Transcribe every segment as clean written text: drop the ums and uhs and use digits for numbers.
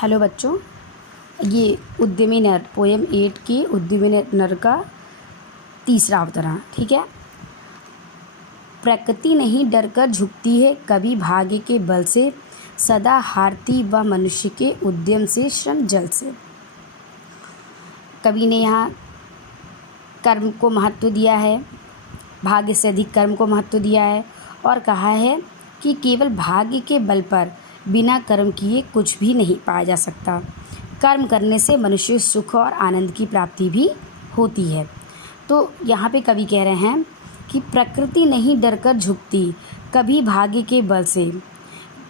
Hello बच्चों, ये उद्यमी नर पोएम 8 के उद्यमी नर का तीसरा अवतरण। ठीक है। प्रकृति नहीं डर कर झुकती है, कभी भाग्य के बल से सदा हारती वह मनुष्य के उद्यम से श्रम जल से। कवि ने यहाँ कर्म को महत्व दिया है, भाग्य से अधिक कर्म को महत्व दिया है और कहा है कि केवल भाग्य के बल पर बिना कर्म किए कुछ भी नहीं पाया जा सकता। कर्म करने से मनुष्य सुख और आनंद की प्राप्ति भी होती है। तो यहाँ पे कवि कह रहे हैं कि प्रकृति नहीं डरकर झुकती, कभी भाग्य के बल से।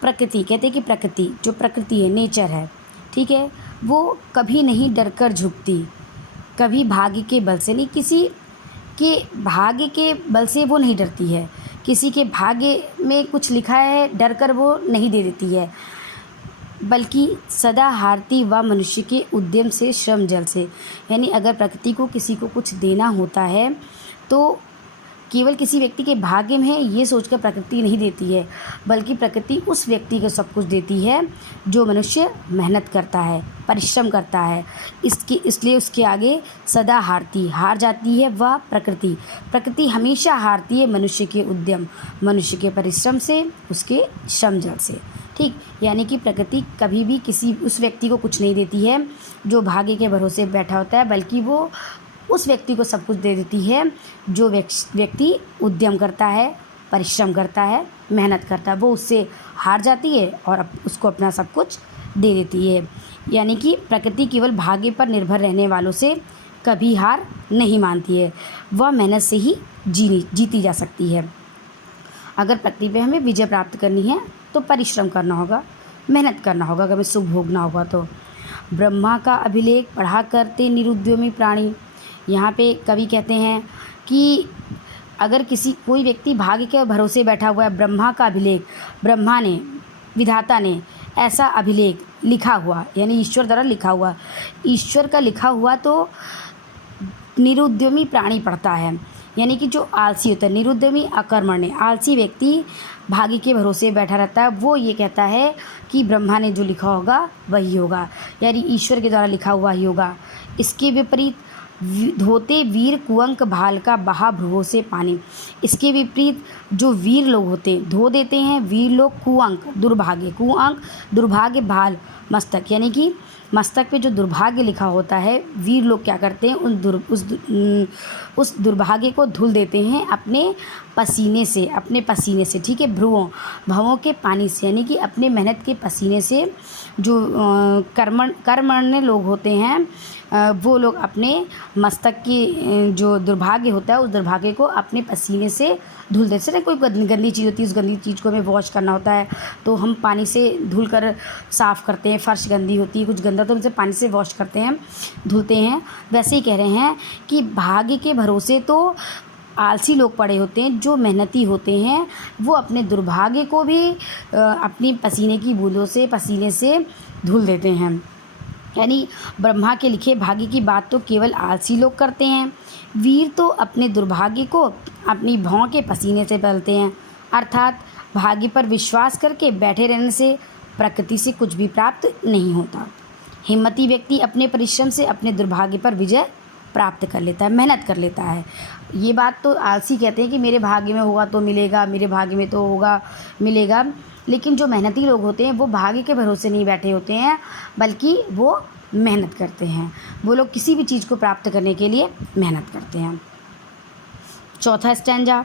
प्रकृति कहते हैं कि प्रकृति जो प्रकृति है, नेचर है, ठीक है, वो कभी नहीं डरकर झुकती, कभी भाग्य के बल से नहीं, किसी के भाग्य के बल से वो नहीं डरती है, किसी के भाग्य में कुछ लिखा है डर कर वो नहीं दे देती है, बल्कि सदा हारती व मनुष्य के उद्यम से श्रम जल से। यानी अगर प्रकृति को किसी को कुछ देना होता है तो केवल किसी व्यक्ति के भाग्य में है ये सोचकर प्रकृति नहीं देती है, बल्कि प्रकृति उस व्यक्ति को सब कुछ देती है जो मनुष्य मेहनत करता है, परिश्रम करता है। इसलिए उसके आगे सदा हार जाती है वह प्रकृति। प्रकृति हमेशा हारती है मनुष्य के उद्यम, मनुष्य के परिश्रम से, उसके श्रम जल से। ठीक, यानी कि प्रकृति कभी भी किसी उस व्यक्ति को कुछ नहीं देती है जो भाग्य के भरोसे बैठा होता है, बल्कि वो उस व्यक्ति को सब कुछ दे देती है जो व्यक्ति उद्यम करता है, परिश्रम करता है, मेहनत करता है। वो उससे हार जाती है और उसको अपना सब कुछ दे देती है। यानी कि प्रकृति केवल भाग्य पर निर्भर रहने वालों से कभी हार नहीं मानती है, वह मेहनत से ही जीती जा सकती है। अगर प्रकृति पे हमें विजय प्राप्त करनी है तो परिश्रम करना होगा, मेहनत करना होगा, अगर हमें सुख भोगना होगा तो। ब्रह्मा का अभिलेख पढ़ा करते निरुद्यमी प्राणी। यहाँ पे कवि कहते हैं कि अगर कोई व्यक्ति भाग्य के भरोसे बैठा हुआ है, ब्रह्मा का अभिलेख, ब्रह्मा ने, विधाता ने ऐसा अभिलेख लिखा हुआ, यानी ईश्वर द्वारा लिखा हुआ, ईश्वर का लिखा हुआ तो निरुद्यमी प्राणी पढ़ता है। यानी कि जो आलसी होता है, निरुद्यमी अकर्मण्य, आलसी व्यक्ति भाग्य के भरोसे बैठा रहता है, वो ये कहता है कि ब्रह्मा ने जो लिखा होगा वही होगा, यानी ईश्वर के द्वारा लिखा हुआ ही होगा। इसके विपरीत धोते वीर कुअंक भाल का बहा भ्रुवों से पानी। इसके विपरीत जो वीर लोग होते हैं, धो देते हैं वीर लोग कुअंक, दुर्भाग्य, कुअंक दुर्भाग्य, भाल मस्तक, यानी कि मस्तक पे जो दुर्भाग्य लिखा होता है, वीर लोग क्या करते हैं उस दुर्भाग्य को धुल देते हैं अपने पसीने से, ठीक है, भवों के पानी से, यानी कि अपने मेहनत के पसीने से। जो कर्मण्य लोग होते हैं वो लोग अपने मस्तक की जो दुर्भाग्य होता है उस दुर्भाग्य को अपने पसीने से धुल देते हैं। कोई गंदी चीज़ होती है, उस गंदी चीज़ को हमें वॉश करना होता है तो हम पानी से धुल कर साफ़ करते हैं। फर्श गंदी होती है, कुछ गंदा, तो उनसे पानी से वॉश करते हैं, धुलते हैं। वैसे ही कह रहे हैं कि भाग्य के भरोसे तो आलसी लोग पड़े होते हैं, जो मेहनती होते हैं वो अपने दुर्भाग्य को भी अपनी पसीने की बूंदों से, पसीने से धुल देते हैं। यानी ब्रह्मा के लिखे भाग्य की बात तो केवल आलसी लोग करते हैं, वीर तो अपने दुर्भाग्य को अपनी भौं के पसीने से बदलते हैं। अर्थात भाग्य पर विश्वास करके बैठे रहने से प्रकृति से कुछ भी प्राप्त नहीं होता। हिम्मती व्यक्ति अपने परिश्रम से अपने दुर्भाग्य पर विजय प्राप्त कर लेता है, मेहनत कर लेता है। ये बात तो आलसी कहते हैं कि मेरे भाग्य में होगा तो मिलेगा, मेरे भाग्य में तो होगा मिलेगा, लेकिन जो मेहनती लोग होते हैं वो भाग्य के भरोसे नहीं बैठे होते हैं, बल्कि वो मेहनत करते हैं। वो लोग किसी भी चीज़ को प्राप्त करने के लिए मेहनत करते हैं। चौथा स्टैंजा,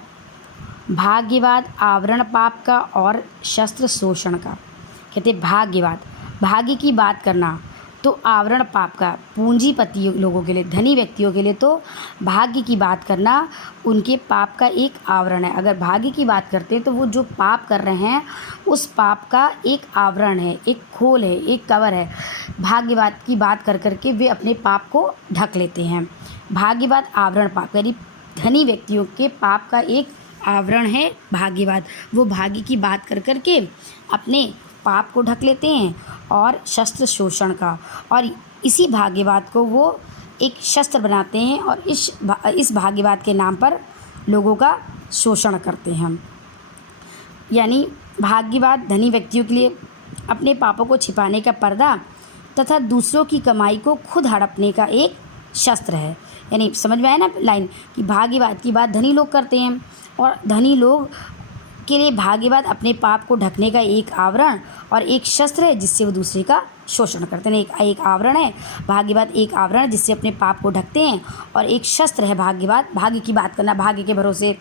भाग्यवाद आवरण पाप का और शस्त्र शोषण का। कहते भाग्यवाद, भाग्य की बात करना तो आवरण पाप का, पूंजीपति लोगों के लिए, धनी व्यक्तियों के लिए तो भाग्य की बात करना उनके पाप का एक आवरण है। अगर भाग्य की बात करते हैं तो वो जो पाप कर रहे हैं उस पाप का एक आवरण है, एक खोल है, एक कवर है। भाग्यवाद की बात कर करके वे अपने पाप को ढक लेते हैं। भाग्यवाद आवरण पाप, यानी धनी व्यक्तियों के पाप का एक आवरण है भाग्यवाद। वो भाग्य की बात कर करके अपने पाप को ढक लेते हैं, और शस्त्र शोषण का, और इसी भाग्यवाद को वो एक शस्त्र बनाते हैं और इस भाग्यवाद के नाम पर लोगों का शोषण करते हैं। यानी भाग्यवाद धनी व्यक्तियों के लिए अपने पापों को छिपाने का पर्दा तथा दूसरों की कमाई को खुद हड़पने का एक शस्त्र है। यानी समझ में आया ना लाइन कि भाग्यवाद की बात धनी लोग करते हैं और धनी लोग के लिए भाग्यवाद अपने पाप को ढकने का एक आवरण और एक शस्त्र है जिससे वो दूसरे का शोषण करते हैं। एक आवरण है भाग्यवाद, एक आवरण है जिससे अपने पाप को ढकते हैं और एक शस्त्र है भाग्यवाद, भाग्य की बात करना, भाग्य के भरोसे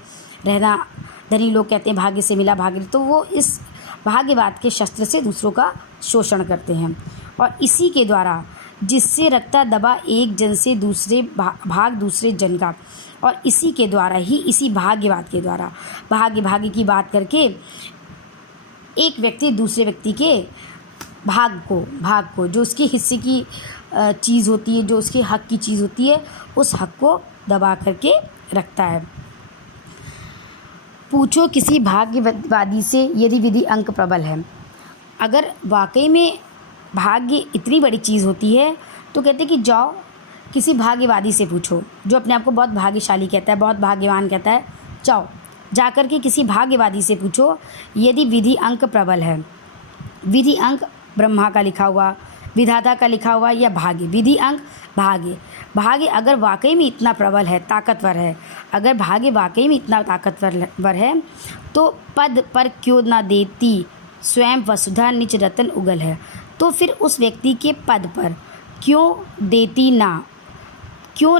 रहना। धनी लोग कहते हैं भाग्य से मिला भाग्य, तो वो इस भाग्यवाद के शस्त्र से दूसरों का शोषण करते हैं। और इसी के द्वारा जिससे रखता दबा एक जन से दूसरे भाग दूसरे जन का, और इसी के द्वारा ही, इसी भाग्यवाद के द्वारा भाग्य की बात करके एक व्यक्ति दूसरे व्यक्ति के भाग को जो उसके हिस्से की चीज़ होती है, जो उसके हक की चीज़ होती है, उस हक को दबा करके रखता है। पूछो किसी भाग्यवादी से यदि विधि अंक प्रबल है। अगर वाकई में भाग्य इतनी बड़ी चीज़ होती है तो कहते कि जाओ किसी भाग्यवादी से पूछो, जो अपने आप को बहुत भाग्यशाली कहता है, बहुत भाग्यवान कहता है, जाओ जाकर के किसी भाग्यवादी से पूछो यदि विधि अंक प्रबल है। विधि अंक ब्रह्मा का लिखा हुआ, विधाता का लिखा हुआ, या भाग्य, विधि अंक भाग्य अगर वाकई में इतना प्रबल है, ताकतवर है, अगर भाग्य वाकई में इतना ताकतवर है तो पद पर क्यों ना देती स्वयं वसुधा निज रतन उगल है। तो फिर उस व्यक्ति के पद पर क्यों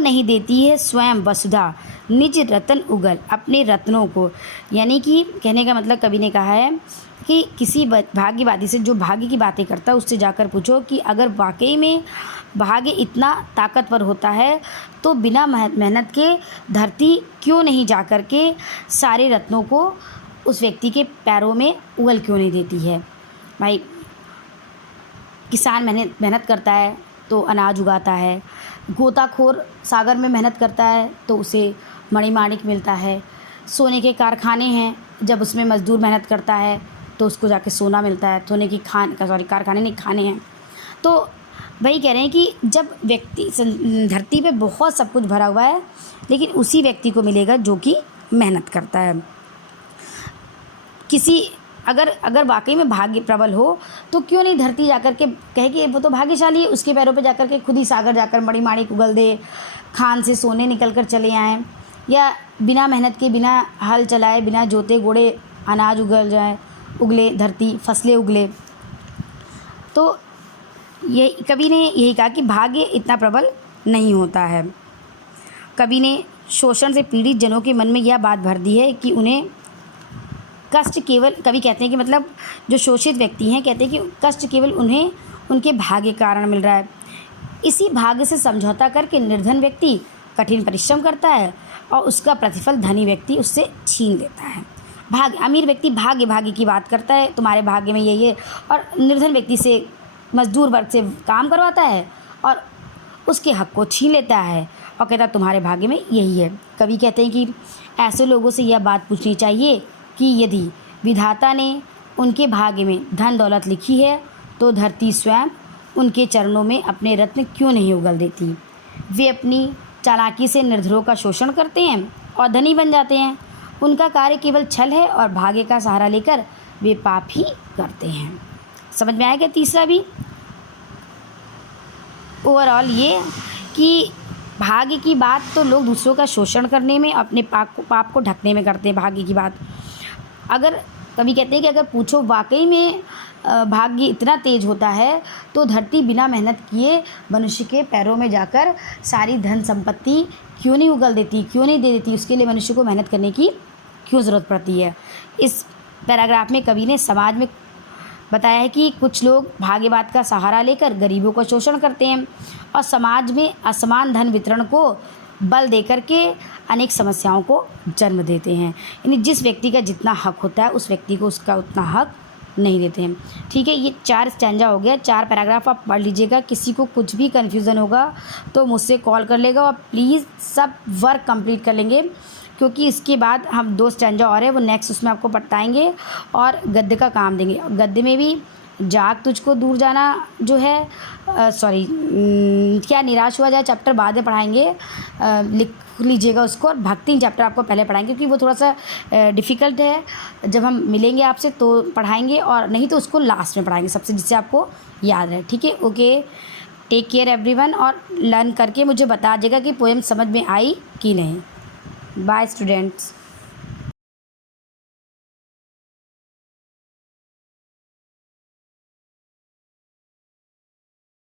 नहीं देती है स्वयं वसुधा निज रतन उगल, अपने रत्नों को। यानी कि कहने का मतलब कवि ने कहा है कि किसी भाग्यवादी से, जो भाग्य की बातें करता है, उससे जाकर पूछो कि अगर वाकई में भाग्य इतना ताकतवर होता है तो बिना मेहनत के धरती क्यों नहीं जाकर के सारे रत्नों को उस व्यक्ति के पैरों में उगल क्यों नहीं देती है। भाई किसान मेहनत करता है तो अनाज उगाता है, गोताखोर सागर में मेहनत करता है तो उसे मणिमाणिक मिलता है, सोने के कारखाने हैं, जब उसमें मज़दूर मेहनत करता है तो उसको जाके सोना मिलता है। सोने की कारखाने नहीं, खाने हैं। तो वही कह रहे हैं कि जब व्यक्ति धरती पे बहुत सब कुछ भरा हुआ है लेकिन उसी व्यक्ति को मिलेगा जो कि मेहनत करता है। किसी अगर वाकई में भाग्य प्रबल हो तो क्यों नहीं धरती जाकर के कहे कि वो तो भाग्यशाली है, उसके पैरों पे जाकर के खुद ही सागर जाकर मणिमाणिक उगल दे, खान से सोने निकल कर चले आएँ, या बिना मेहनत के, बिना हल चलाए, बिना जोते गोड़े अनाज उगले धरती, फसलें उगले। तो ये कवि ने यही कहा कि भाग्य इतना प्रबल नहीं होता है। कवि ने शोषण से पीड़ित जनों के मन में यह बात भर दी है कि उन्हें कष्ट केवल, कवि कहते हैं कि मतलब जो शोषित व्यक्ति हैं, कहते हैं कि कष्ट केवल उन्हें उनके भाग्य के कारण मिल रहा है। इसी भाग्य से समझौता करके निर्धन व्यक्ति कठिन परिश्रम करता है और उसका प्रतिफल धनी व्यक्ति उससे छीन लेता है। अमीर व्यक्ति भाग्य की बात करता है, तुम्हारे भाग्य में यही है, और निर्धन व्यक्ति से, मजदूर वर्ग से काम करवाता है और उसके हक को छीन लेता है और कहता है तुम्हारे भाग्य में यही है। कवि कहते हैं कि ऐसे लोगों से यह बात पूछनी चाहिए कि यदि विधाता ने उनके भाग्य में धन दौलत लिखी है तो धरती स्वयं उनके चरणों में अपने रत्न क्यों नहीं उगल देती। वे अपनी चालाकी से निर्धनों का शोषण करते हैं और धनी बन जाते हैं। उनका कार्य केवल छल है और भाग्य का सहारा लेकर वे पाप ही करते हैं। समझ में आएगा। तीसरा भी ओवरऑल ये कि भाग्य की बात तो लोग दूसरों का शोषण करने में, अपने पाप को ढकने में करते हैं। भाग्य की बात अगर कभी कहते हैं कि अगर पूछो वाकई में भाग्य इतना तेज होता है तो धरती बिना मेहनत किए मनुष्य के पैरों में जाकर सारी धन संपत्ति क्यों नहीं उगल देती, क्यों नहीं दे देती। उसके लिए मनुष्य को मेहनत करने की क्यों ज़रूरत पड़ती है। इस पैराग्राफ में कवि ने समाज में बताया है कि कुछ लोग भाग्यवाद का सहारा लेकर गरीबों का शोषण करते हैं और समाज में असमान धन वितरण को बल देकर के अनेक समस्याओं को जन्म देते हैं। यानी जिस व्यक्ति का जितना हक होता है उस व्यक्ति को उसका उतना हक नहीं देते हैं। ठीक है, ये 4 स्टैंजा हो गया, 4 पैराग्राफ आप पढ़ लीजिएगा। किसी को कुछ भी कन्फ्यूज़न होगा तो मुझसे कॉल कर लेगा और प्लीज़ सब वर्क कंप्लीट कर लेंगे, क्योंकि इसके बाद हम 2 स्टैंजा और है वो नेक्स्ट उसमें आपको बताएंगे और गद्य का काम देंगे। गद्य में भी जाग तुझको दूर जाना जो है सॉरी क्या निराश हुआ जाए चैप्टर बाद में पढ़ाएंगे, लिख लीजिएगा उसको। और भक्ति चैप्टर आपको पहले पढ़ाएंगे क्योंकि वो थोड़ा सा डिफ़िकल्ट है। जब हम मिलेंगे आपसे तो पढ़ाएंगे, और नहीं तो उसको लास्ट में पढ़ाएंगे सबसे, जिससे आपको याद रहे। ठीक है, ओके, टेक केयर एवरीवन। और लर्न करके मुझे बता दीजिएगा कि पोएम समझ में आई कि नहीं। Bye students.